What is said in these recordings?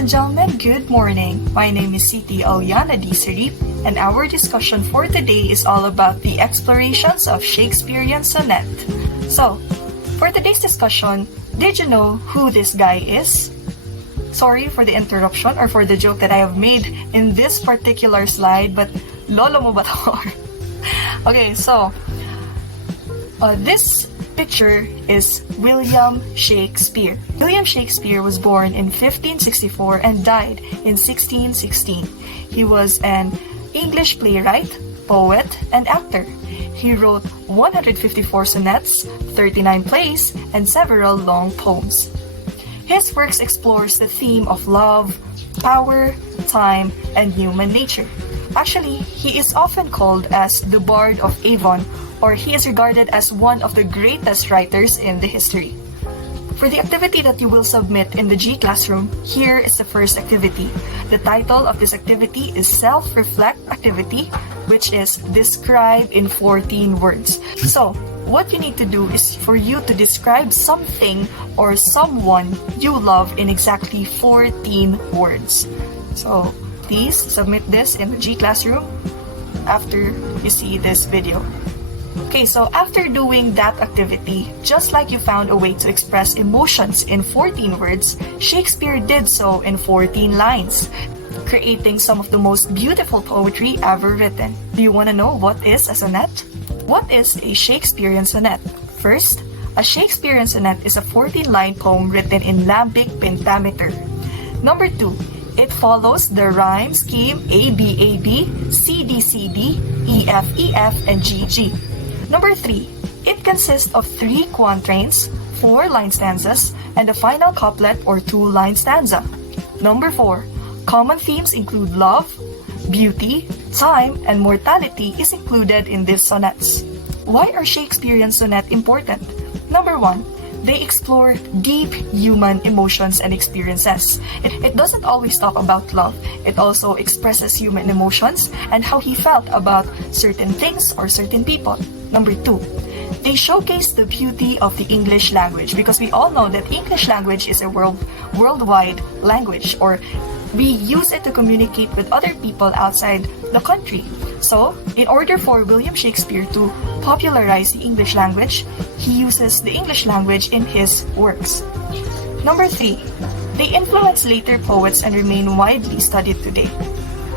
and gentlemen, good morning. My name is Siti Aliana Disarip, and our discussion for today is all about the explorations of Shakespearean sonnet. So, for today's discussion, did you know who this guy is? Sorry for the interruption or for the joke that I have made in this particular slide, but lolo mo ba to? Okay, so, this picture is William Shakespeare. William Shakespeare was born in 1564 and died in 1616. He was an English playwright, poet, and actor. He wrote 154 sonnets, 39 plays, and several long poems. His works explores the theme of love, power, time, and human nature. Actually, he is often called as the Bard of Avon, or he is regarded as one of the greatest writers in the history. For the activity that you will submit in the G Classroom, here is the first activity. The title of this activity is Self-Reflect Activity, which is Describe in 14 words. So, what you need to do is for you to describe something or someone you love in exactly 14 words. So, please submit this in the G Classroom after you see this video. Okay, so after doing that activity, just like you found a way to express emotions in 14 words, Shakespeare did so in 14 lines, creating some of the most beautiful poetry ever written. Do you want to know what is a sonnet? What is a Shakespearean sonnet? First, a Shakespearean sonnet is a 14-line poem written in iambic pentameter. Number 2, it follows the rhyme scheme ABAB, CDCD, EFEF, and GG. Number 3, it consists of 3 quatrains, 4 line stanzas, and a final couplet or 2-line stanza. Number 4, common themes include love, beauty, time, and mortality is included in these sonnets. Why are Shakespearean sonnets important? Number 1, they explore deep human emotions and experiences. It doesn't always talk about love. It also expresses human emotions and how he felt about certain things or certain people. Number 2, they showcase the beauty of the English language, because we all know that English language is a worldwide language, or we use it to communicate with other people outside the country. So, in order for William Shakespeare to popularize the English language, he uses the English language in his works. Number 3, they influence later poets and remain widely studied today.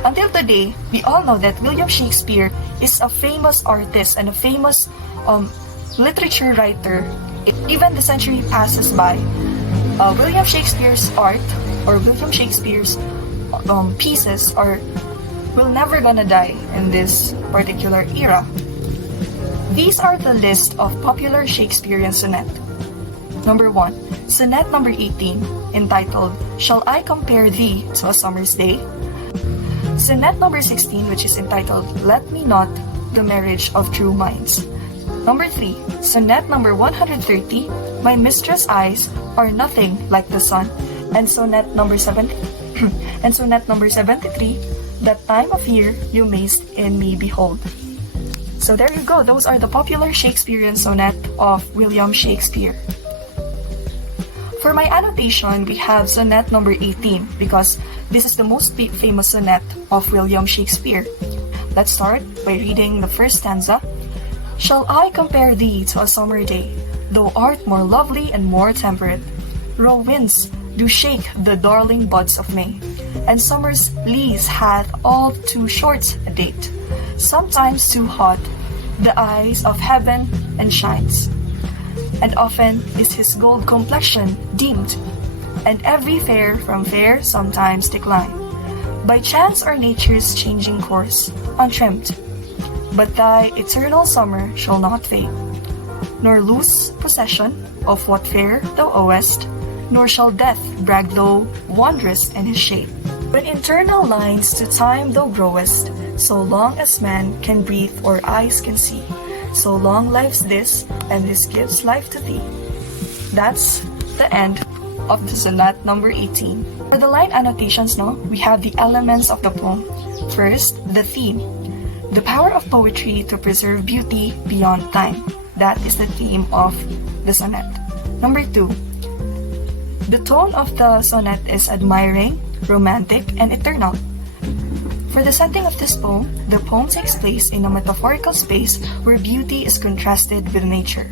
Until today, we all know that William Shakespeare is a famous artist and a famous literature writer. Even the century passes by, William Shakespeare's art or William Shakespeare's pieces will never gonna die in this particular era. These are the list of popular Shakespearean sonnet. Number 1, sonnet number 18, entitled Shall I Compare Thee to a Summer's Day? Sonnet number 16, which is entitled Let Me Not, the Marriage of True Minds. Number 3, sonnet number 130, My Mistress' Eyes Are Nothing Like the Sun. And sonnet number 73, That Time of Year You Mayst in Me Behold. So there you go, those are the popular Shakespearean sonnet of William Shakespeare. For my annotation, we have sonnet number 18, because this is the most famous sonnet of William Shakespeare. Let's start by reading the first stanza. Shall I compare thee to a summer day, thou art more lovely and more temperate? Raw winds do shake the darling buds of May, and summer's lease hath all too short a date. Sometimes too hot the eyes of heaven and shines, and often is his gold complexion deemed, and every fair from fair sometimes decline, by chance or nature's changing course, untrimmed. But thy eternal summer shall not fade, nor lose possession of what fair thou owest, nor shall death brag thou wondrous in his shade. When internal lines to time thou growest, so long as man can breathe or eyes can see, so long life's this, and this gives life to thee. That's the end of the sonnet number 18. For the line annotations, we have the elements of the poem. First, the theme. The power of poetry to preserve beauty beyond time. That is the theme of the sonnet. Number 2, the tone of the sonnet is admiring, romantic, and eternal. For the setting of this poem, the poem takes place in a metaphorical space where beauty is contrasted with nature.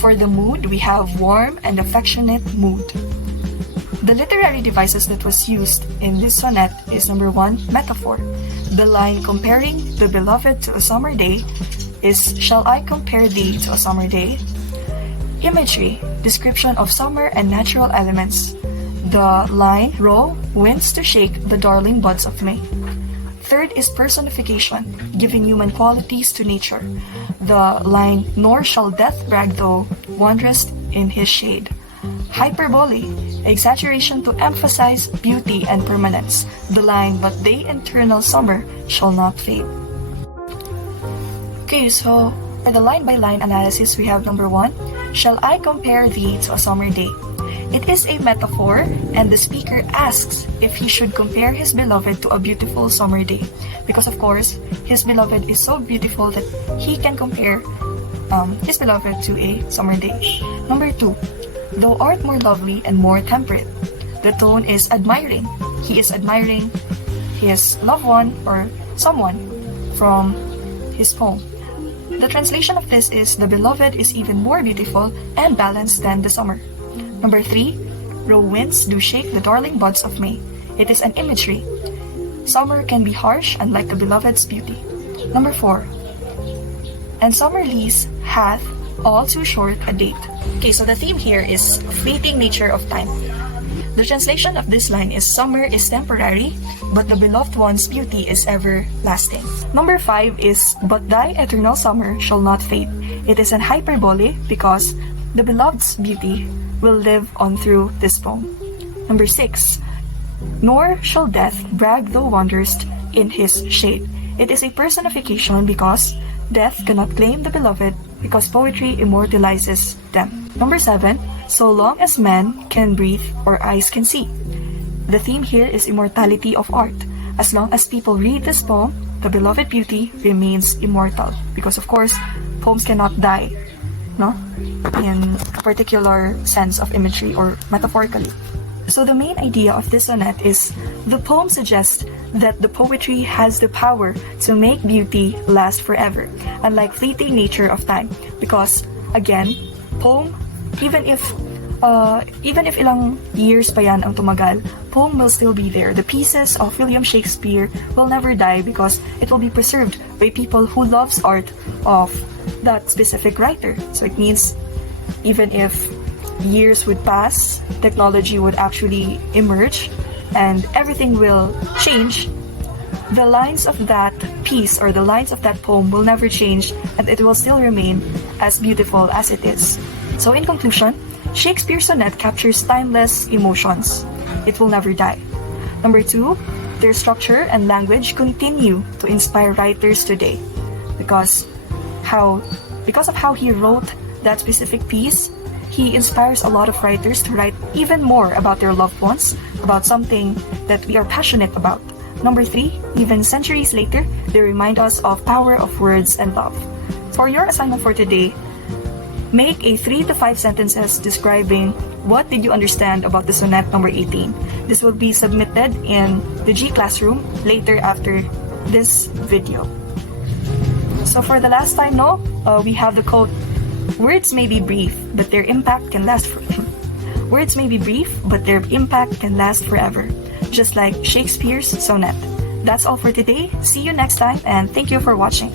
For the mood, we have warm and affectionate mood. The literary devices that was used in this sonnet is number 1, metaphor. The line comparing the beloved to a summer day is, "Shall I compare thee to a summer day?" Imagery, description of summer and natural elements. The line, "Row winds to shake the darling buds of May." Third is personification, giving human qualities to nature. The line, "Nor shall death brag though wanderest in his shade." Hyperbole, exaggeration to emphasize beauty and permanence. The line, "But they eternal summer shall not fade." Okay, so for the line-by-line analysis, we have number 1, "Shall I compare thee to a summer day?" It is a metaphor, and the speaker asks if he should compare his beloved to a beautiful summer day. Because of course, his beloved is so beautiful that he can compare his beloved to a summer day. Number 2, "Thou art more lovely and more temperate." The tone is admiring. He is admiring his loved one or someone from his poem. The translation of this is, "The beloved is even more beautiful and balanced than the summer." Number 3, "Row winds do shake the darling buds of May." It is an imagery. Summer can be harsh, unlike the beloved's beauty. Number 4, "And summer lease hath all too short a date." Okay, so the theme here is fleeting nature of time. The translation of this line is, "Summer is temporary, but the beloved one's beauty is everlasting." Number 5 is, "But thy eternal summer shall not fade." It is an hyperbole because the beloved's beauty will live on through this poem. Number 6, "Nor shall death brag though wanderest in his shade." It is a personification because death cannot claim the beloved because poetry immortalizes them. Number 7, "So long as man can breathe or eyes can see." The theme here is immortality of art. As long as people read this poem, the beloved beauty remains immortal because of course, poems cannot die, no? In a particular sense of imagery or metaphorically. So the main idea of this sonnet is the poem suggests that the poetry has the power to make beauty last forever, unlike fleeting nature of time. Because again, poem, even if ilang years pa yan ang tumagal, poem will still be there. The pieces of William Shakespeare will never die because it will be preserved by people who loves art of that specific writer. So it means even if years would pass, technology would actually emerge, and everything will change, the lines of that piece or the lines of that poem will never change, and it will still remain as beautiful as it is. So in conclusion, Shakespeare's sonnet captures timeless emotions. It will never die. Number 2, their structure and language continue to inspire writers today because of how he wrote that specific piece. He inspires a lot of writers to write even more about their loved ones, about something that we are passionate about. Number 3, even centuries later, they remind us of power of words and love. For your assignment for today, make a 3 to 5 sentences describing what did you understand about the sonnet number 18. This will be submitted in the G Classroom later after this video. So for the last time, we have the quote, "Words may be brief, but their impact can last Words may be brief, but their impact can last forever, just like Shakespeare's sonnet." That's all for today. See you next time, and thank you for watching.